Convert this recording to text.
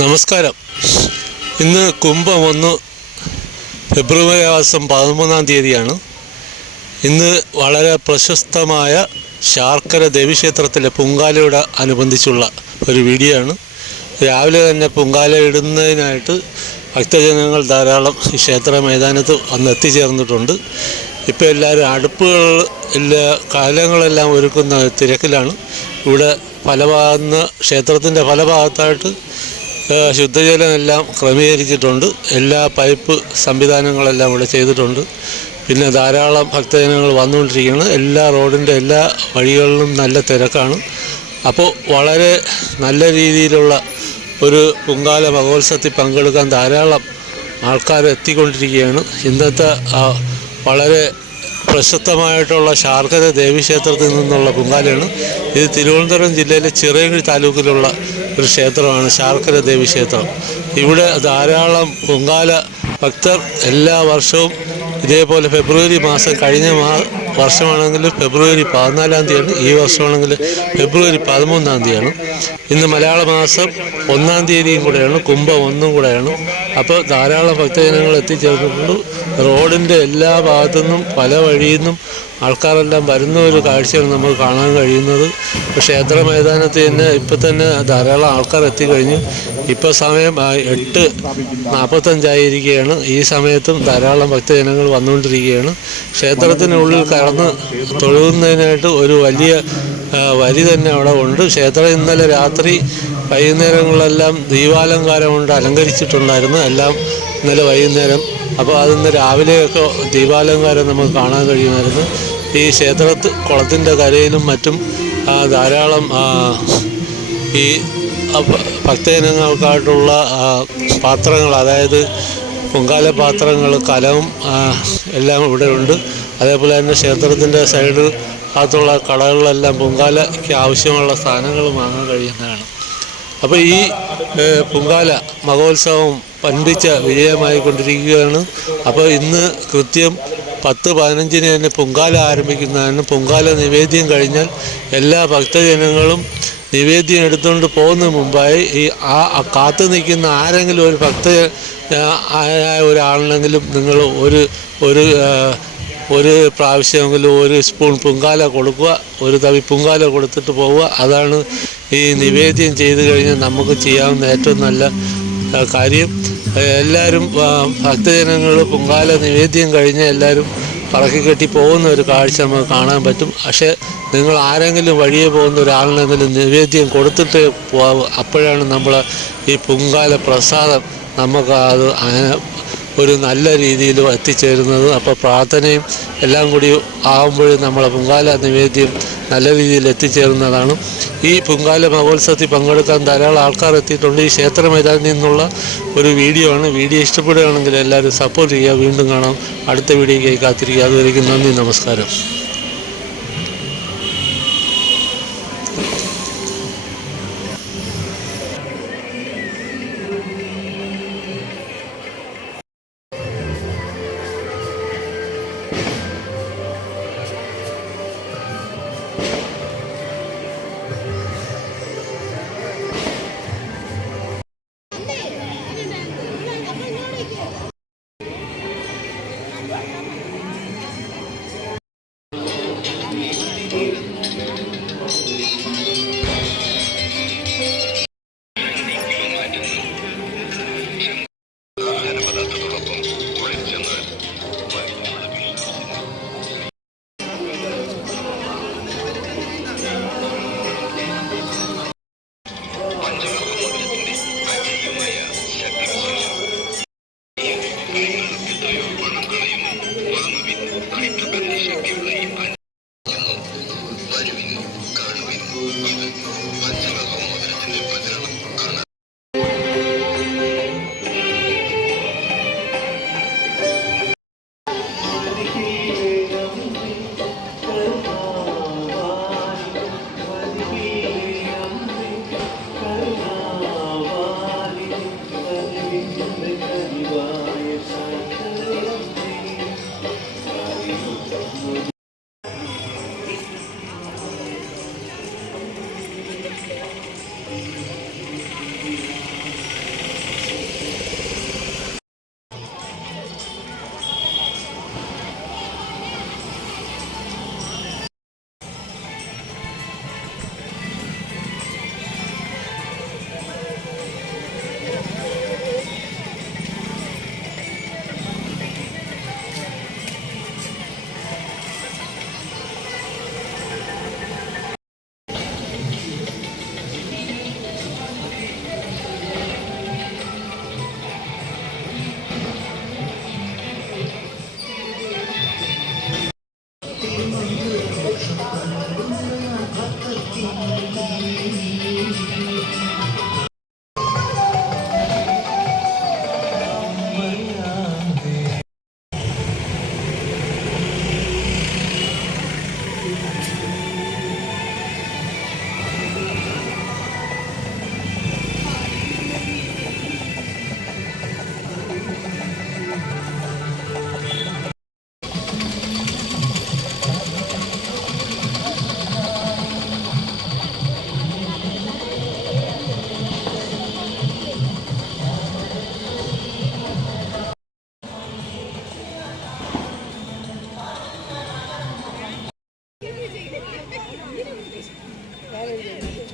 നമസ്കാരം. ഇന്ന് കുംഭം 1 ഫെബ്രുവരി മാസം 13-ാം തീയതിയാണ്. ഇന്ന് വളരെ പ്രശസ്തമായ ശാർക്കര ദേവീക്ഷേത്രത്തിലെ പൊങ്കാലയോട് അനുബന്ധിച്ചുള്ള ഒരു വീഡിയോ ആണ്. രാവിലെ തന്നെ പൊങ്കാല ഇടുന്നതിനായിട്ട് ഭക്തജനങ്ങൾ ധാരാളം ഈ ക്ഷേത്ര മൈതാനത്ത് എത്തിച്ചേർന്നിട്ടുണ്ട്. ഇപ്പോൾ എല്ലാവരും അടുപ്പുകൾ കാലങ്ങളെല്ലാം ഒരുക്കുന്ന തിരക്കിലാണ്. ഇവിടെ ക്ഷേത്രത്തിൻ്റെ പല ഭാഗത്തായിട്ട് ശുദ്ധജലമെല്ലാം ക്രമീകരിച്ചിട്ടുണ്ട്. എല്ലാ പൈപ്പ് സംവിധാനങ്ങളെല്ലാം ഇവിടെ ചെയ്തിട്ടുണ്ട്. പിന്നെ ധാരാളം ഭക്തജനങ്ങൾ വന്നുകൊണ്ടിരിക്കുകയാണ്. റോഡിൻ്റെ എല്ലാ വഴികളിലും നല്ല തിരക്കാണ്. അപ്പോൾ വളരെ നല്ല രീതിയിലുള്ള ഒരു പൊങ്കാല മഹോത്സവത്തിൽ പങ്കെടുക്കാൻ ധാരാളം ആൾക്കാർ എത്തിക്കൊണ്ടിരിക്കുകയാണ്. ഇന്നത്തെ വളരെ പ്രശസ്തമായിട്ടുള്ള ശാർക്കര ദേവീക്ഷേത്രത്തിൽ നിന്നുള്ള പൊങ്കാലയാണ്. ഇത് തിരുവനന്തപുരം ജില്ലയിലെ ചിറയൻകീഴ് താലൂക്കിലുള്ള ഒരു ക്ഷേത്രമാണ് ശാർക്കര ദേവീക്ഷേത്രം. ഇവിടെ ധാരാളം പൊങ്കാല ഭക്തർ എല്ലാ വർഷവും ഇതേപോലെ ഫെബ്രുവരി മാസം, കഴിഞ്ഞ വർഷമാണെങ്കിൽ ഫെബ്രുവരി 14-ാം തീയതിയാണ്, ഈ വർഷമാണെങ്കിൽ ഫെബ്രുവരി 13-ാം തീയതിയാണ്. ഇന്ന് മലയാള മാസം 1-ാം തീയതിയും കൂടെയാണ്, കുംഭം 1 കൂടെയാണ്. അപ്പോൾ ധാരാളം ഭക്തജനങ്ങൾ എത്തിച്ചേർന്നിട്ടുണ്ട്. റോഡിൻ്റെ എല്ലാ ഭാഗത്തു നിന്നും പല വഴിയിൽ നിന്നും ആൾക്കാരെല്ലാം വരുന്ന ഒരു കാഴ്ചയാണ് നമുക്ക് കാണാൻ കഴിയുന്നത്. ക്ഷേത്ര മൈതാനത്ത് തന്നെ ഇപ്പം തന്നെ ധാരാളം ആൾക്കാർ എത്തിക്കഴിഞ്ഞു. ഇപ്പോൾ സമയം 8:45 ഈ സമയത്തും ധാരാളം ഭക്തജനങ്ങൾ വന്നുകൊണ്ടിരിക്കുകയാണ്. ക്ഷേത്രത്തിനുള്ളിൽ കടന്ന് തൊഴുന്നതിനായിട്ട് ഒരു വലിയ വരി തന്നെ അവിടെ ഉണ്ട്. ക്ഷേത്രം ഇന്നലെ രാത്രി വൈകുന്നേരങ്ങളിലെല്ലാം ദീപാലങ്കാരം കൊണ്ട് അലങ്കരിച്ചിട്ടുണ്ടായിരുന്നു, എല്ലാം ഇന്നലെ വൈകുന്നേരം. അപ്പോൾ അതിന്ന് രാവിലെയൊക്കെ ദീപാലങ്കാരം നമുക്ക് കാണാൻ കഴിയുമായിരുന്നു. ഈ കുളത്തിൻ്റെ കരയിലും മറ്റും ധാരാളം ഈ ഭക്തജനങ്ങൾക്കായിട്ടുള്ള പാത്രങ്ങൾ, അതായത് പൊങ്കാല പാത്രങ്ങൾ, കലവും എല്ലാം ഇവിടെ ഉണ്ട്. അതേപോലെ തന്നെ ക്ഷേത്രത്തിൻ്റെ സൈഡ് ഭാഗത്തുള്ള കടകളിലെല്ലാം പൊങ്കാലയ്ക്ക് ആവശ്യമുള്ള സാധനങ്ങൾ വാങ്ങാൻ കഴിയുന്നതാണ്. അപ്പോൾ ഈ പൊങ്കാല മഹോത്സവം പൻപിച്ച വിജയമായിക്കൊണ്ടിരിക്കുകയാണ്. അപ്പോൾ ഇന്ന് കൃത്യം 10:15 തന്നെ പൊങ്കാല ആരംഭിക്കുന്നതാണ്. പൊങ്കാല നിവേദ്യം കഴിഞ്ഞാൽ എല്ലാ ഭക്തജനങ്ങളും നിവേദ്യം എടുത്തുകൊണ്ട് പോകുന്നതിന് മുമ്പായി കാത്തു നിൽക്കുന്ന ആരെങ്കിലും ഒരു ആയ ഒരാളിനെങ്കിലും നിങ്ങൾ ഒരു പ്രാവശ്യമെങ്കിലും ഒരു സ്പൂൺ പൊങ്കാല കൊടുക്കുക, ഒരു തവി പൊങ്കാല കൊടുത്തിട്ട് പോവുക. അതാണ് ഈ നിവേദ്യം ചെയ്തു കഴിഞ്ഞാൽ നമുക്ക് ചെയ്യാവുന്ന ഏറ്റവും നല്ല കാര്യം. എല്ലാവരും ഭക്തജനങ്ങൾ പൊങ്കാല നിവേദ്യം കഴിഞ്ഞ് എല്ലാവരും പറക്കിക്കെട്ടി പോകുന്ന ഒരു കാഴ്ച നമുക്ക് കാണാൻ പറ്റും. പക്ഷേ നിങ്ങൾ ആരെങ്കിലും വഴിയെ പോകുന്ന ഒരാളിനെങ്കിലും നിവേദ്യം കൊടുത്തിട്ട് പോകാവൂ. അപ്പോഴാണ് നമ്മൾ ഈ പൊങ്കാല പ്രസാദം നമുക്ക് ഒരു നല്ല രീതിയിൽ എത്തിച്ചേരുന്നത്. അപ്പോൾ പ്രാർത്ഥനയും എല്ലാം കൂടി ആകുമ്പോഴും നമ്മളെ പൊങ്കാല നിവേദ്യം നല്ല രീതിയിൽ എത്തിച്ചേരുന്നതാണ്. ഈ പൊങ്കാല മഹോത്സവത്തിൽ പങ്കെടുക്കാൻ ധാരാളം ആൾക്കാർ എത്തിയിട്ടുണ്ട്. ഈ ക്ഷേത്ര മൈതാനത്തിൽ നിന്നുള്ള ഒരു വീഡിയോ ആണ്. വീഡിയോ ഇഷ്ടപ്പെടുകയാണെങ്കിൽ എല്ലാവരും സപ്പോർട്ട് ചെയ്യുക. വീണ്ടും കാണാം. അടുത്ത വീഡിയോയ്ക്കായി കാത്തിരിക്കുക. അതുവരേക്കും നന്ദി, നമസ്കാരം. ശരി